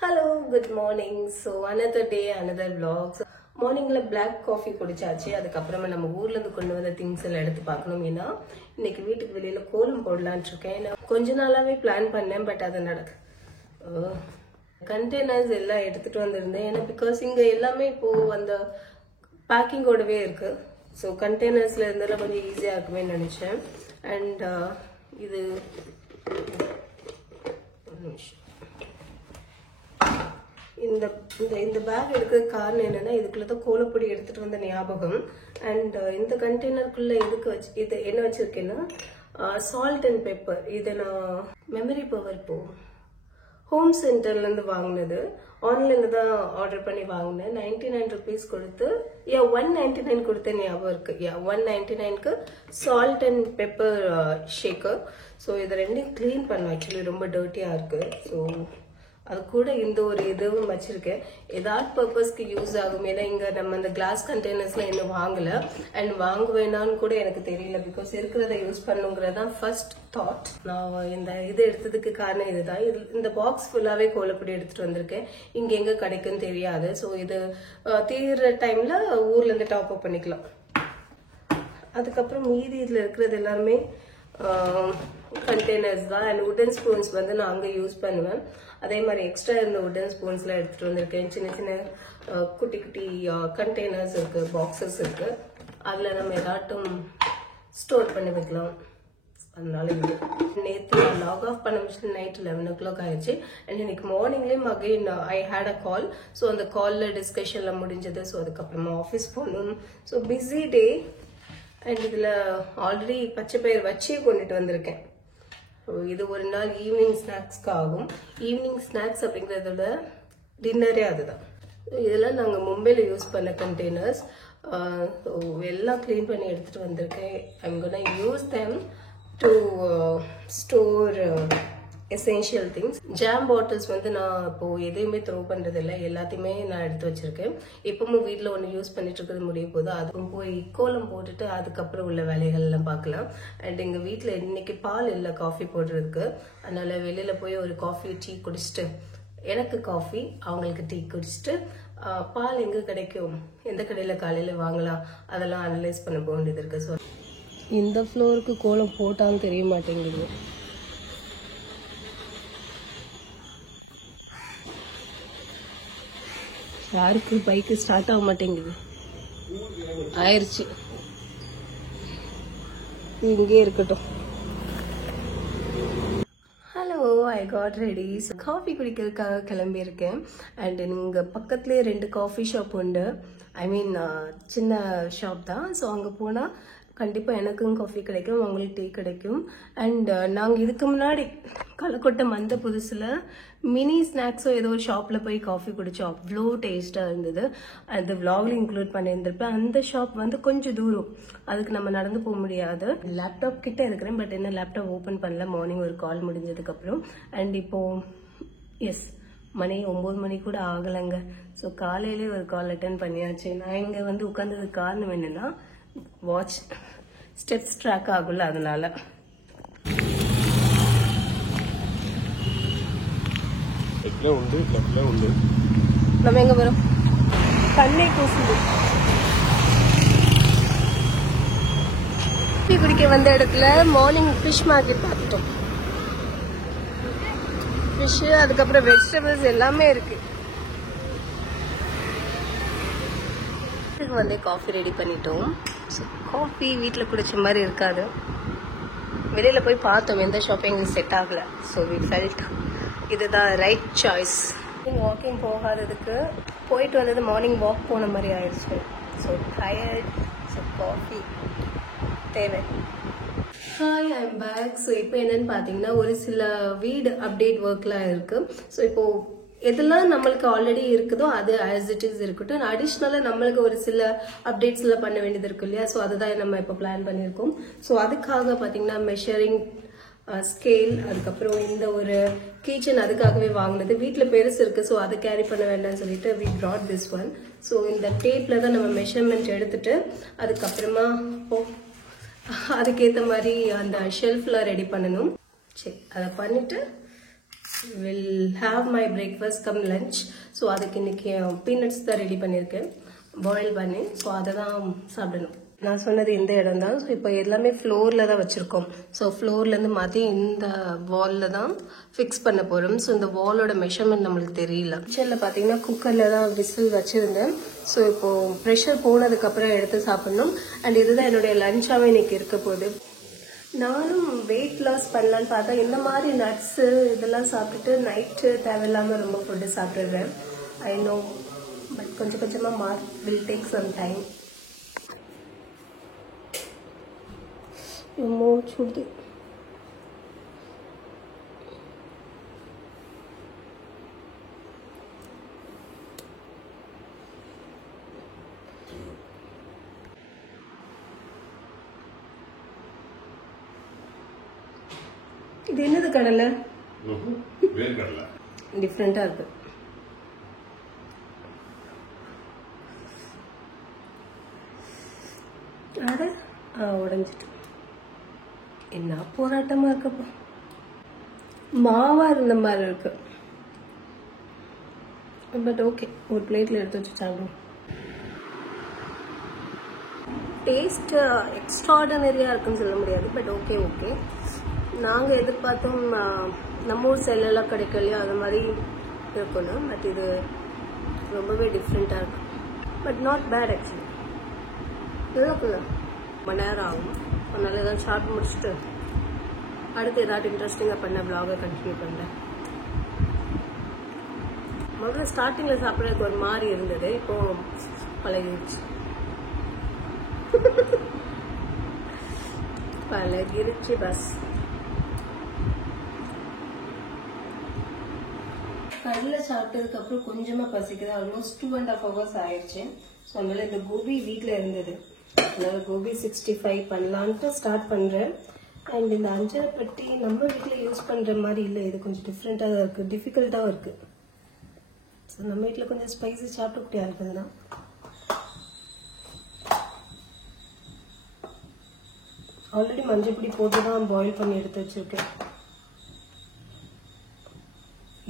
Hello, good morning. So another day, another vlog. So, மார்னிங்ல black coffee குடிச்சாச்சு. அதுக்கப்புறமா நம்ம ஊர்ல இருந்து கொண்டு வந்த திங்ஸ் எல்லாம் எடுத்து பார்க்கணும். ஏன்னா இன்னைக்கு வீட்டுக்கு வெளியில கோலம் போடலான்னு இருக்கேன். கொஞ்ச நாளாவே பிளான் பண்ணேன், பட் அது நடக்கு. கண்டெய்னர்ஸ் எல்லாம் எடுத்துட்டு வந்திருந்தேன். ஏன்னா பிகாஸ் இங்க எல்லாமே இப்போ அந்த பேக்கிங்கோடவே இருக்கு. ஸோ கண்டெய்னர்ஸ்ல இருந்தெல்லாம் கொஞ்சம் ஈஸியா இருக்குமே நினைச்சேன். அண்ட் இது ஒரு நிமிஷம், இந்த பேக் எடுக்கிற காரணம் என்னன்னா, இதுக்குள்ளதான் கோலப்பொடி எடுத்துட்டு வந்த ஞாபகம். அண்ட் இந்த கண்டெய்னருக்குள்ள எதுக்கு வச்சு இது என்ன வச்சிருக்கேன்னா, சால்ட் அண்ட் பெப்பர். இதை நான் மெமரி பவர் இப்போ ஹோம் சென்டர்ல இருந்து வாங்கினது. ஆன்லைன்ல தான் ஆர்டர் பண்ணி வாங்கினேன். 99 rupees கொடுத்து 199 கொடுத்த ஞாபகம் இருக்கு. 199க்கு salt and pepper shaker. So இதை ரெண்டையும் கிளீன் பண்ண ஆக்சுவலி ரொம்ப டர்ட்டியா இருக்கு. ஸோ அது கூட இந்த ஒரு இதுவும் வச்சிருக்கேன். ஏதாவது பர்பஸ்க்கு யூஸ் ஆகும். ஏன்னா இங்க நம்ம அந்த கிளாஸ் கண்டெய்னர்ஸ்ல இன்னும் வாங்கல. அண்ட் வாங்குவேனான்னு கூட எனக்கு தெரியல. பிகாஸ் இருக்கிறத யூஸ் பண்ணுங்கிறதான் ஃபர்ஸ்ட் தாட். நான் இந்த இது எடுத்ததுக்கு காரணம் இதுதான். இந்த பாக்ஸ் ஃபுல்லாவே கோலப்பொடி எடுத்துட்டு வந்திருக்கேன். இங்க எங்க கிடைக்குன்னு தெரியாது. ஸோ இது தீர்ற டைம்ல ஊர்ல இருந்து டாப் அப் பண்ணிக்கலாம். அதுக்கப்புறம் மீதி இதுல இருக்கிறது எல்லாருமே கண்டெய்னர்ஸ் தான். அண்ட் உடன் ஸ்பூன்ஸ் வந்து நான் அங்க யூஸ் பண்ணுவேன். அதே மாதிரி எக்ஸ்ட்ரா இருந்த உடன் ஸ்பூன்ஸ் எல்லாம் எடுத்துட்டு வந்திருக்கேன். சின்ன சின்ன குட்டி குட்டி கண்டெய்னர்ஸ் இருக்கு, பாக்ஸஸ் இருக்கு. அதுல நம்ம ஏதாட்டும் ஸ்டோர் பண்ணி வைக்கலாம். அதனால இது நேற்று லாக் ஆஃப் பண்ண மிஷன் நைட் 11 o'clock ஆயிடுச்சு. அண்ட் இன்னைக்கு மார்னிங்லயும் again I had a call. So அந்த கால்ல டிஸ்கஷன்ல முடிஞ்சது. ஸோ அதுக்கப்புறமா ஆஃபீஸ் போகணும். So busy day. அண்ட் இதுல ஆல்ரெடி பச்சை பயிர் வச்சே கொண்டுட்டு வந்திருக்கேன். இது ஒரு நாள் ஈவினிங் ஸ்நாக்ஸ்க்கு ஆகும். ஈவினிங் ஸ்நாக்ஸ் அப்படிங்கறதோட டின்னரே அதுதான். இதெல்லாம் நாங்கள் மும்பையில் யூஸ் பண்ண கண்டெய்னர்ஸ். எல்லாம் கிளீன் பண்ணி எடுத்துட்டு வந்திருக்கேன். I'm gonna use them to store essential things. Jam bottles வந்து நான் இப்போ எதையுமே த்ரோ பண்றது இல்லை. எல்லாத்தையுமே நான் எடுத்து வச்சிருக்கேன். இப்பவும் வீட்டில் ஒன்று யூஸ் பண்ணிட்டு இருக்கிறது முடிய போது அதுக்கும் போய் கோலம் போட்டுட்டு அதுக்கப்புறம் உள்ள வேலைகள் எல்லாம் பார்க்கலாம். அண்ட் எங்க வீட்டில் இன்னைக்கு பால் இல்லை காஃபி போடுறதுக்கு. அதனால வெளியில போய் ஒரு காஃபி டீ குடிச்சிட்டு, எனக்கு காஃபி அவங்களுக்கு டீ குடிச்சிட்டு, பால் எங்க கிடைக்கும், எந்த கடையில காலையில வாங்கலாம், அதெல்லாம் அனலைஸ் பண்ண போக வேண்டியது இருக்கு. ஸோ இந்த ஃப்ளோருக்கு கோலம் போட்டாலும் தெரிய மாட்டேங்குது. யாருக்கு பைக்கு ஸ்டார்ட் ஆக மாட்டேங்குது. ஆயிருச்சு, இங்கே இருக்கட்டும். Hello, I got ready. Coffee குடிக்கிறதுக்காக கிளம்பி இருக்கேன். அண்ட் இங்க பக்கத்துலேயே 2 காஃபி ஷாப் உண்டு. ஐ மீன் சின்ன ஷாப் தான். ஸோ அங்கே போனால் கண்டிப்பாக எனக்கும் காஃபி கிடைக்கும், அவங்களுக்கு டீ கிடைக்கும். அண்ட் நாங்கள் இதுக்கு முன்னாடி கள்ளக்கொட்டம் வந்த புதுசில் மினி ஸ்நாக்ஸோ ஏதோ ஒரு ஷாப்பில் போய் காஃபி குடித்தோம். அவ்வளோ டேஸ்ட்டாக இருந்தது. அந்த விளாக்ல இன்க்ளூட் பண்ணியிருந்திருப்பேன். அந்த ஷாப் வந்து கொஞ்சம் தூரம், அதுக்கு நம்ம நடந்து போக முடியாது. லேப்டாப் கிட்ட இருக்கிறேன், பட் என்ன லேப்டாப் ஓப்பன் பண்ணல. மார்னிங் ஒரு கால் முடிஞ்சதுக்கப்புறம். அண்ட் இப்போது மணி 9 மணி கூட ஆகலைங்க. ஸோ காலையிலே ஒரு கால் அட்டன் பண்ணியாச்சு. நான் இங்கே வந்து உட்காந்ததுக்கு காரணம் என்னன்னா, வாட்ச் ஸ்டெப்ஸ் ட்ராக் ஆகும்ல, அதனால. நம்ம எங்க வரோம்? கண்ணே கூசுது. டீ குடிக்க வந்த இடத்துல மார்னிங் ஃபிஷ் மார்க்கெட் பார்த்துட்டோம். ஃபிஷ், அதுக்கப்புறம் வெஜிடபிள்ஸ் எல்லாமே இருக்கு. வந்து காஃபி ரெடி பண்ணிட்டோம். காஃபி வீட்டில் குடிச்ச மாதிரி இருக்காது. வெளியில போய் பார்த்தோம், எந்த ஷாப்பிங் எங்களுக்கு செட் ஆகல. ஸோ வி ஃபெல்ட் இதுதான் ரைட் சாய்ஸ். வாக்கிங் போகாததுக்கு போயிட்டு வந்தது மார்னிங் வாக் போன மாதிரி ஆயிடுச்சு. So tired. ஸோ காஃபி தேவை. Hi, I am back. So இப்போ என்னன்னு பார்த்தீங்கன்னா, ஒரு சில வீடு அப்டேட் ஒர்க்லாம் இருக்கு. ஸோ இப்போ எதெல்லாம் நம்மளுக்கு ஆல்ரெடி இருக்குதோ அது ஆஸ் இட் இஸ் இருக்கட்டும். அடிஷ்னலா நம்மளுக்கு ஒரு சில அப்டேட்ஸ் எல்லாம் பண்ண வேண்டியது இருக்கு இல்லையா? ஸோ அதுதான் நம்ம இப்போ பிளான் பண்ணியிருக்கோம். ஸோ அதுக்காக பார்த்தீங்கன்னா மெஷரிங் ஸ்கேல், அதுக்கப்புறம் இந்த ஒரு கிச்சன் அதுக்காகவே வாங்கினது. வீட்டில் பெருசு இருக்கு, ஸோ அதை கேரி பண்ண வேண்டாம்னு சொல்லிட்டு we brought this one. So இந்த டேப்ல தான் நம்ம மெஷர்மெண்ட் எடுத்துட்டு அதுக்கப்புறமா அதுக்கேற்ற மாதிரி அந்த ஷெல்ஃப்ல ரெடி பண்ணணும். சரி, அதை பண்ணிட்டு will have my breakfast come lunch. So அதுக்கு இன்னைக்கு பீனட்ஸ் தான் ரெடி பண்ணியிருக்கேன் பாயில் பண்ணி. ஸோ அதை தான் சாப்பிடணும். நான் சொன்னது இந்த இடம் தான். ஸோ இப்போ எல்லாமே ஃப்ளோரில் தான் வச்சுருக்கோம். ஸோ ஃப்ளோர்லேருந்து மாற்றி இந்த வாலில் தான் ஃபிக்ஸ் பண்ண போகிறோம். ஸோ இந்த வாலோட மெஷர்மெண்ட் நம்மளுக்கு தெரியல. கிச்சனில் பார்த்தீங்கன்னா குக்கரில் தான் விசில் வச்சுருந்தேன். ஸோ இப்போது ப்ரெஷர் போனதுக்கப்புறம் எடுத்து சாப்பிட்ணும். அண்ட் இதுதான் என்னுடைய லஞ்சாகவே இன்னைக்கு இருக்க போகுது. நானும் வெயிட் லாஸ் பண்ணலான்னு பார்த்தா இந்த மாதிரி நட்ஸு இதெல்லாம் சாப்பிட்டுட்டு நைட்டு தேவையில்லாமல் ரொம்ப ஃபுட்டு சாப்பிட்றேன். ஐ நோ, பட் கொஞ்சம் கொஞ்சமாக வில் டேக் சம் டைம். చూడు இது என்னது கடலை? வேர்க்கடலை. டிஃப்ரெண்டா இருக்கு. அட உடைஞ்சிட்டு என்ன போராட்டமா இருக்கப்போ. மாவா இருந்த மாதிரி இருக்கு. பட் ஓகே, ஒரு பிளேட்ல எடுத்து வச்சு சாப்பிடுவோம். டேஸ்ட் எக்ஸ்ட்ராடனரியா இருக்குன்னு சொல்ல முடியாது. But okay okay. நாங்கள் எதிர்பார்த்தோம் நம்ம ஊர் செல்லெல்லாம் கிடைக்கலையோ அது மாதிரி இருக்கணும். பட் இது ரொம்பவே டிஃப்ரெண்ட்டாக இருக்கு. But not bad actually. எவ்வளோக்குள்ள மணி நேரம் ஆகும். அதனால ஏதாவது சாப்பிட்டு முடிச்சுட்டு அடுத்து ஏதாவது இன்ட்ரெஸ்டிங்காக பண்ண விலாகை கண்டினியூ பண்ணுறேன். முதல்ல ஸ்டார்டிங்கில் சாப்பிட்றதுக்கு ஒரு மாதிரி இருந்தது. இப்போ பழகிருச்சு. பழகிருச்சு பஸ். கடலை சாப்பிட்டதுக்கு அப்புறம் கொஞ்சமா பசிக்குது. ஆல்மோஸ்ட் 2.5 hours ஆயிடுச்சு. ஸோ அதனால இந்த கோபி வீட்டில் இருந்தது. அதனால கோபி 65 பண்ணலான்ட்டு ஸ்டார்ட் பண்றேன். அண்ட் இந்த அஞ்சரை பட்டி நம்ம வீட்டில் யூஸ் பண்ற மாதிரி இல்லை. இது கொஞ்சம் டிஃப்ரெண்டாக தான் இருக்கு, டிஃபிகல்ட்டாகவும் இருக்கு. ஸோ நம்ம வீட்டில் கொஞ்சம் ஸ்பைசி சாப்பிட்டுக்கிட்டே இருக்குதுன்னா ஆல்ரெடி மஞ்சள் பொடி போட்டு தான் பாயில் பண்ணி எடுத்து வச்சிருக்கேன்.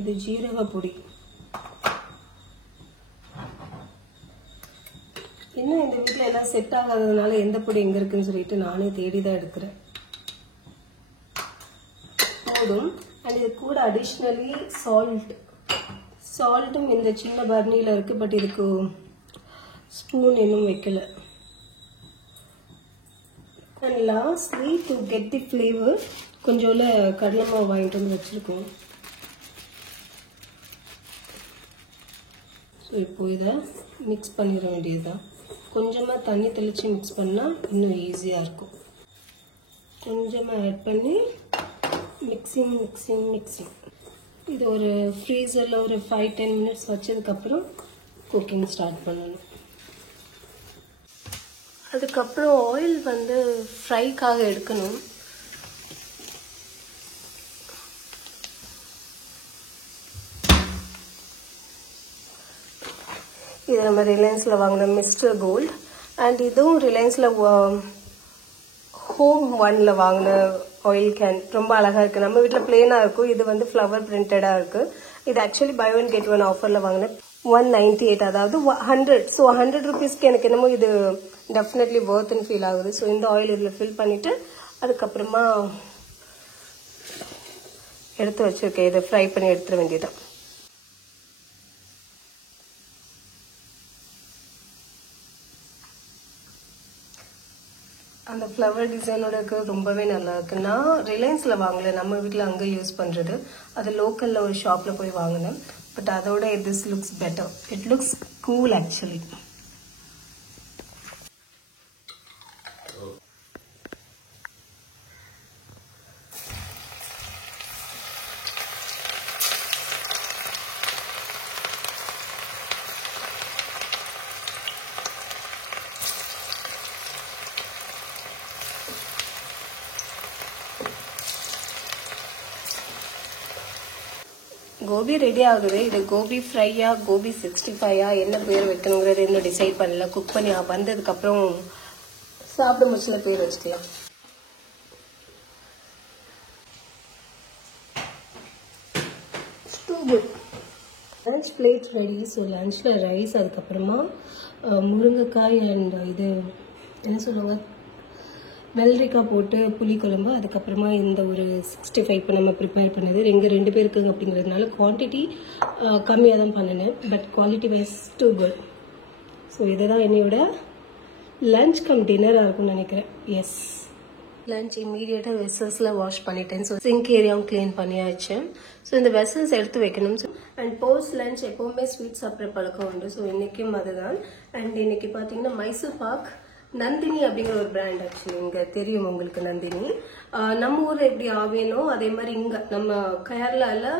இது ஜீரக பொடி. இன்னும் இந்த வீட்டில் எல்லாம் செட் ஆகாததுனால எந்த பொடி எங்க இருக்குன்னு சொல்லிட்டு நானே தேடி தான் எடுக்கிறேன். போதும். அண்ட் இது கூட அடிஷ்னலி சால்ட்டும் இந்த சின்ன பர்னியில் இருக்கு. பட் இதுக்கு ஸ்பூன் இன்னும் வைக்கல. And lastly to get the flavour கொஞ்சோல கடலை மாவு வாங்கிட்டு வந்து வச்சிருக்கோம். ஸோ இப்போ இதை மிக்ஸ் பண்ணிட வேண்டியதுதான். கொஞ்சமாக தண்ணி தெளித்து மிக்ஸ் பண்ணால் இன்னும் ஈஸியாக இருக்கும். கொஞ்சமாக ஆட் பண்ணி மிக்சிங். இது ஒரு ஃப்ரீசரில் ஒரு 5-10 minutes வச்சதுக்கப்புறம் குக்கிங் ஸ்டார்ட் பண்ணணும். அதுக்கப்புறம் ஆயில் வந்து ஃப்ரைக்காக எடுக்கணும். இது நம்ம ரிலையன்ஸில் வாங்கின மிஸ்டர் கோல்ட். அண்ட் இதுவும் ரிலையன்ஸில் ஹோம் 1ல் வாங்கின ஆயில் கேன். ரொம்ப அழகாக இருக்குது. நம்ம வீட்டில் பிளெயினாக இருக்கும். இது வந்து ஃப்ளவர் பிரிண்டடாக இருக்குது. இது actually buy one get one ஆஃபரில் வாங்கினேன். 198, அதாவது 100. ஸோ 100 rupeesக்கு எனக்கு என்னமோ இது டெஃபினெட்லி வர்த்னு ஃபீல் ஆகுது. ஸோ இந்த ஆயில் இதில் ஃபில் பண்ணிவிட்டு அதுக்கப்புறமா எடுத்து வச்சுருக்கேன். இதை ஃப்ரை பண்ணி எடுத்துட வேண்டியதான். அந்த ஃப்ளவர் டிசைனோட இருக்கிறது ரொம்பவே நல்லா இருக்கு. நான் ரிலையன்ஸில் வாங்கலை, நம்ம வீட்டில் அங்கே யூஸ் பண்ணுறது. அது லோக்கலில் ஒரு ஷாப்பில் போய் வாங்கினேன். பட் அதோட this looks better. It looks cool actually. கோபி ரெடி ஆகுது. இது கோபி ஃப்ரையா கோபி 65 என்ன பேர் வைக்கணுங்கிறது இன்னும் டிசைட் பண்ணல. குக் பண்ணி வந்ததுக்கு அப்புறம் சாப்பிட முடிச்சல பேர் வச்சுக்கலாம். Lunch plate ready. ஸோ லஞ்சில் ரைஸ், அதுக்கப்புறமா முருங்கைக்காய் அண்ட் இது என்ன சொல்லுவாங்க, வெள்ளரிக்காய் போட்டு புளிக்குழம்பு, அதுக்கப்புறமா இந்த ஒரு 65 இப்போ நம்ம ப்ரிப்பேர் பண்ணது. ரெண்டு பேருக்கு அப்படிங்கிறதுனால குவான்டிட்டி கம்மியாக தான் பண்ணினேன், but quality wise too good. So இதை தான் என்னையோட லஞ்ச் கம் டின்னராக இருக்கும்னு நினைக்கிறேன். எஸ், லஞ்ச் இம்மீடியட்டாக வெசல்ஸில் வாஷ் பண்ணிட்டேன். ஸோ சிங்க் ஏரியாவும் க்ளீன் பண்ணியாச்சு. ஸோ இந்த வெசல்ஸ் எடுத்து வைக்கணும். அண்ட் போஸ்ட் லஞ்ச் எப்போவுமே ஸ்வீட் சாப்பிட்ற பழக்கம் உண்டு. ஸோ இன்றைக்கும் அதுதான். அண்ட் இன்னைக்கு பார்த்தீங்கன்னா மைசூர் பாக் நந்தினி அப்படிங்கிற ஒரு பிராண்ட். ஆக்சுவலி இங்கே தெரியும் உங்களுக்கு நந்தினி. நம்ம ஊரில் எப்படி ஆவேனோ அதே மாதிரி இங்கே நம்ம கேரளாவில்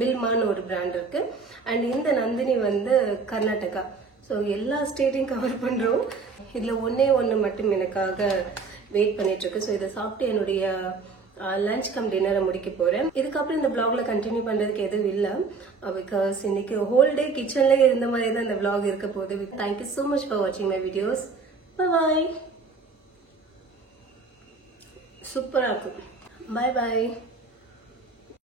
மில்மான்னு ஒரு பிராண்ட் இருக்கு. அண்ட் இந்த நந்தினி வந்து கர்நாடகா. ஸோ எல்லா ஸ்டேட்டையும் கவர் பண்ணுறோம். இதில் ஒன்று மட்டும் எனக்காக வெயிட் பண்ணிட்டு இருக்கு. ஸோ இதை சாப்பிட்டு என்னுடைய லஞ்ச் கம் டின்னரை முடிக்க போறேன். இதுக்கப்புறம் இந்த vlogல கண்டினியூ பண்றதுக்கு எதுவும் இல்லை, பிகாஸ் இன்னைக்கு ஹோல் டே கிச்சன்லேயே இருந்த மாதிரி தான் இந்த vlog இருக்க போகுது. தேங்க்யூ ஸோ மச் ஃபார் வாட்சிங் மை வீடியோஸ். பாய். சூப்பராக இருக்கும். பாய் பாய்.